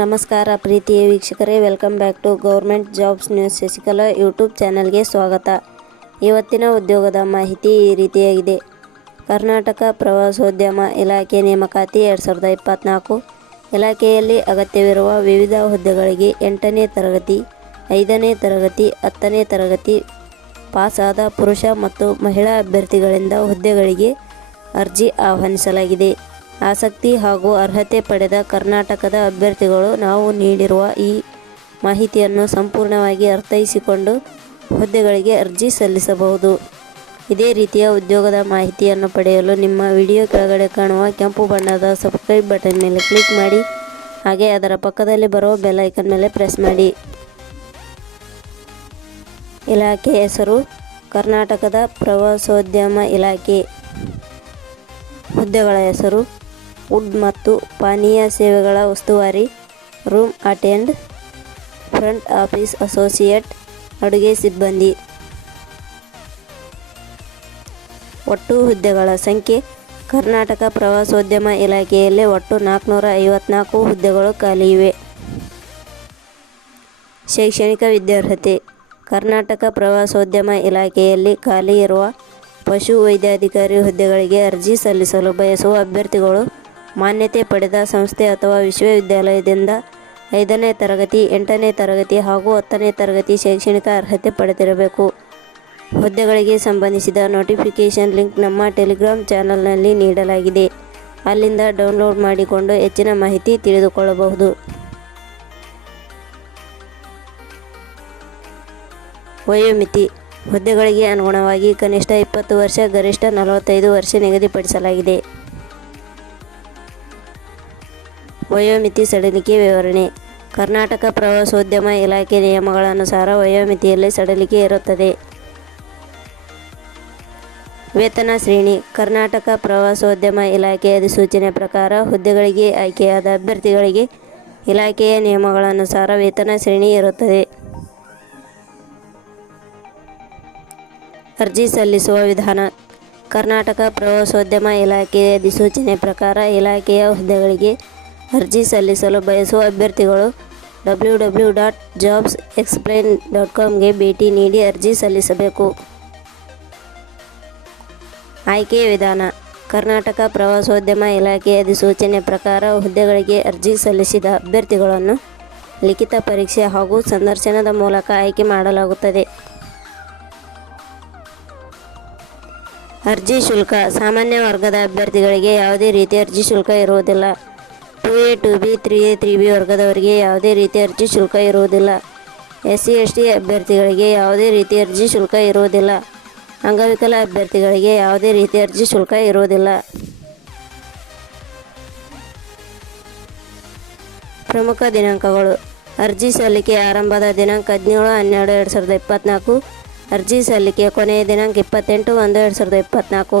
ನಮಸ್ಕಾರ ಪ್ರೀತಿಯ ವೀಕ್ಷಕರೇ welcome back to government jobs news Shashikala YouTube ಚಾನೆಲ್ಗೆ ಸ್ವಾಗತ. ಇವತ್ತಿನ ಉದ್ಯೋಗದ ಮಾಹಿತಿ ಈ ರೀತಿಯಾಗಿದೆ. ಕರ್ನಾಟಕ ಪ್ರವಾಸೋದ್ಯಮ ಇಲಾಖೆ ನೇಮಕಾತಿ ಎರಡು ಸಾವಿರದ ಇಪ್ಪತ್ತ್ನಾಲ್ಕು ಇಲಾಖೆಯಲ್ಲಿ ಅಗತ್ಯವಿರುವ ವಿವಿಧ ಹುದ್ದೆಗಳಿಗೆ ಎಂಟನೇ ತರಗತಿ, ಐದನೇ ತರಗತಿ, ಹತ್ತನೇ ತರಗತಿ ಪಾಸಾದ ಪುರುಷ ಮತ್ತು ಮಹಿಳಾ ಅಭ್ಯರ್ಥಿಗಳಿಂದ ಹುದ್ದೆಗಳಿಗೆ ಅರ್ಜಿ ಆಹ್ವಾನಿಸಲಾಗಿದೆ. ಆಸಕ್ತಿ ಹಾಗೂ ಅರ್ಹತೆ ಪಡೆದ ಕರ್ನಾಟಕದ ಅಭ್ಯರ್ಥಿಗಳು ನಾವು ನೀಡಿರುವ ಈ ಮಾಹಿತಿಯನ್ನು ಸಂಪೂರ್ಣವಾಗಿ ಅರ್ಥೈಸಿಕೊಂಡು ಹುದ್ದೆಗಳಿಗೆ ಅರ್ಜಿ ಸಲ್ಲಿಸಬಹುದು. ಇದೇ ರೀತಿಯ ಉದ್ಯೋಗದ ಮಾಹಿತಿಯನ್ನು ಪಡೆಯಲು ನಿಮ್ಮ ವಿಡಿಯೋ ಕೆಳಗಡೆ ಕಾಣುವ ಕೆಂಪು ಬಣ್ಣದ ಸಬ್ಸ್ಕ್ರೈಬ್ ಬಟನ್ ಮೇಲೆ ಕ್ಲಿಕ್ ಮಾಡಿ, ಹಾಗೆ ಅದರ ಪಕ್ಕದಲ್ಲಿ ಬರುವ ಬೆಲ್ ಐಕನ್ ಮೇಲೆ ಪ್ರೆಸ್ ಮಾಡಿ. ಇಲಾಖೆ ಹೆಸರು, ಕರ್ನಾಟಕದ ಪ್ರವಾಸೋದ್ಯಮ ಇಲಾಖೆ. ಹುದ್ದೆಗಳ ಹೆಸರು ವುಡ್ ಮತ್ತು ಪಾನೀಯ ಸೇವೆಗಳ ಉಸ್ತುವಾರಿ, room attend, front office associate, ಅಡುಗೆ ಸಿಬ್ಬಂದಿ. ಒಟ್ಟು ಹುದ್ದೆಗಳ ಸಂಖ್ಯೆ, ಕರ್ನಾಟಕ ಪ್ರವಾಸೋದ್ಯಮ ಇಲಾಖೆಯಲ್ಲಿ ಒಟ್ಟು ನಾಲ್ಕುನೂರ ಐವತ್ನಾಲ್ಕು ಹುದ್ದೆಗಳು ಖಾಲಿ ಇವೆ. ಶೈಕ್ಷಣಿಕ ವಿದ್ಯಾರ್ಹತೆ, ಕರ್ನಾಟಕ ಪ್ರವಾಸೋದ್ಯಮ ಇಲಾಖೆಯಲ್ಲಿ ಖಾಲಿ ಇರುವ ಪಶು ವೈದ್ಯಾಧಿಕಾರಿ ಹುದ್ದೆಗಳಿಗೆ ಅರ್ಜಿ ಸಲ್ಲಿಸಲು ಬಯಸುವ ಅಭ್ಯರ್ಥಿಗಳು ಮಾನ್ಯತೆ ಪಡೆದ ಸಂಸ್ಥೆ ಅಥವಾ ವಿಶ್ವವಿದ್ಯಾಲಯದಿಂದ ಐದನೇ ತರಗತಿ, ಎಂಟನೇ ತರಗತಿ ಹಾಗೂ ಹತ್ತನೇ ತರಗತಿ ಶೈಕ್ಷಣಿಕ ಅರ್ಹತೆ ಪಡೆದಿರಬೇಕು. ಹುದ್ದೆಗಳಿಗೆ ಸಂಬಂಧಿಸಿದ ನೋಟಿಫಿಕೇಷನ್ ಲಿಂಕ್ ನಮ್ಮ ಟೆಲಿಗ್ರಾಮ್ ಚಾನಲ್ನಲ್ಲಿ ನೀಡಲಾಗಿದೆ. ಅಲ್ಲಿಂದ ಡೌನ್ಲೋಡ್ ಮಾಡಿಕೊಂಡು ಹೆಚ್ಚಿನ ಮಾಹಿತಿ ತಿಳಿದುಕೊಳ್ಳಬಹುದು. ವಯೋಮಿತಿ ಹುದ್ದೆಗಳಿಗೆ ಅನುಗುಣವಾಗಿ ಕನಿಷ್ಠ ಇಪ್ಪತ್ತು ವರ್ಷ, ಗರಿಷ್ಠ ನಲವತ್ತೈದು ವರ್ಷ ನಿಗದಿಪಡಿಸಲಾಗಿದೆ. ವಯೋಮಿತಿ ಸಡಿಲಿಕೆ ವಿವರಣೆ. ಕರ್ನಾಟಕ ಪ್ರವಾಸೋದ್ಯಮ ಇಲಾಖೆ ನಿಯಮಗಳ ಅನುಸಾರ ವಯೋಮಿತಿಯಲ್ಲಿ ಸಡಿಲಿಕೆ ಇರುತ್ತದೆ. ವೇತನ ಶ್ರೇಣಿ. ಕರ್ನಾಟಕ ಪ್ರವಾಸೋದ್ಯಮ ಇಲಾಖೆ ಅಧಿಸೂಚನೆ ಪ್ರಕಾರ ಹುದ್ದೆಗಳಿಗೆ ಆಯ್ಕೆಯಾದ ಅಭ್ಯರ್ಥಿಗಳಿಗೆ ಇಲಾಖೆಯ ನಿಯಮಗಳ ಅನುಸಾರ ವೇತನ ಶ್ರೇಣಿ ಇರುತ್ತದೆ. ಅರ್ಜಿ ಸಲ್ಲಿಸುವ ವಿಧಾನ. ಕರ್ನಾಟಕ ಪ್ರವಾಸೋದ್ಯಮ ಇಲಾಖೆಯ ಅಧಿಸೂಚನೆ ಪ್ರಕಾರ ಇಲಾಖೆಯ ಹುದ್ದೆಗಳಿಗೆ ಅರ್ಜಿ ಸಲ್ಲಿಸಲು ಬಯಸುವ ಅಭ್ಯರ್ಥಿಗಳು W W dot jobs explain dot ಕಾಮ್ಗೆ ಭೇಟಿ ನೀಡಿ ಅರ್ಜಿ ಸಲ್ಲಿಸಬೇಕು. ಆಯ್ಕೆ ವಿಧಾನ. ಕರ್ನಾಟಕ ಪ್ರವಾಸೋದ್ಯಮ ಇಲಾಖೆ ಅಧಿಸೂಚನೆ ಪ್ರಕಾರ ಹುದ್ದೆಗಳಿಗೆ ಅರ್ಜಿ ಸಲ್ಲಿಸಿದ ಅಭ್ಯರ್ಥಿಗಳನ್ನು ಲಿಖಿತ ಪರೀಕ್ಷೆ ಹಾಗೂ ಸಂದರ್ಶನದ ಮೂಲಕ ಆಯ್ಕೆ ಮಾಡಲಾಗುತ್ತದೆ. ಅರ್ಜಿ ಶುಲ್ಕ. ಸಾಮಾನ್ಯ ವರ್ಗದ ಅಭ್ಯರ್ಥಿಗಳಿಗೆ ಯಾವುದೇ ರೀತಿಯ ಅರ್ಜಿ ಶುಲ್ಕ ಇರುವುದಿಲ್ಲ. Two A two B three A three B ವರ್ಗದವರಿಗೆ ಯಾವುದೇ ರೀತಿಯ ಅರ್ಜಿ ಶುಲ್ಕ ಇರುವುದಿಲ್ಲ. ಎಸ್ ಸಿ ಎಸ್ ಟಿ ಅಭ್ಯರ್ಥಿಗಳಿಗೆ ಯಾವುದೇ ರೀತಿಯ ಅರ್ಜಿ ಶುಲ್ಕ ಇರುವುದಿಲ್ಲ. ಅಂಗವಿಕಲ ಅಭ್ಯರ್ಥಿಗಳಿಗೆ ಯಾವುದೇ ರೀತಿಯ ಅರ್ಜಿ ಶುಲ್ಕ ಇರುವುದಿಲ್ಲ. ಪ್ರಮುಖ ದಿನಾಂಕಗಳು. ಅರ್ಜಿ ಸಲ್ಲಿಕೆ ಆರಂಭದ ದಿನಾಂಕ ಹದಿನೇಳು, ಹನ್ನೆರಡು, ಎರಡು ಸಾವಿರದ ಇಪ್ಪತ್ತ್ನಾಲ್ಕು ಅರ್ಜಿ ಸಲ್ಲಿಕೆ ಕೊನೆಯ ದಿನಾಂಕ ಇಪ್ಪತ್ತೆಂಟು, ಒಂದು, ಎರಡು ಸಾವಿರದ ಇಪ್ಪತ್ತ್ನಾಲ್ಕು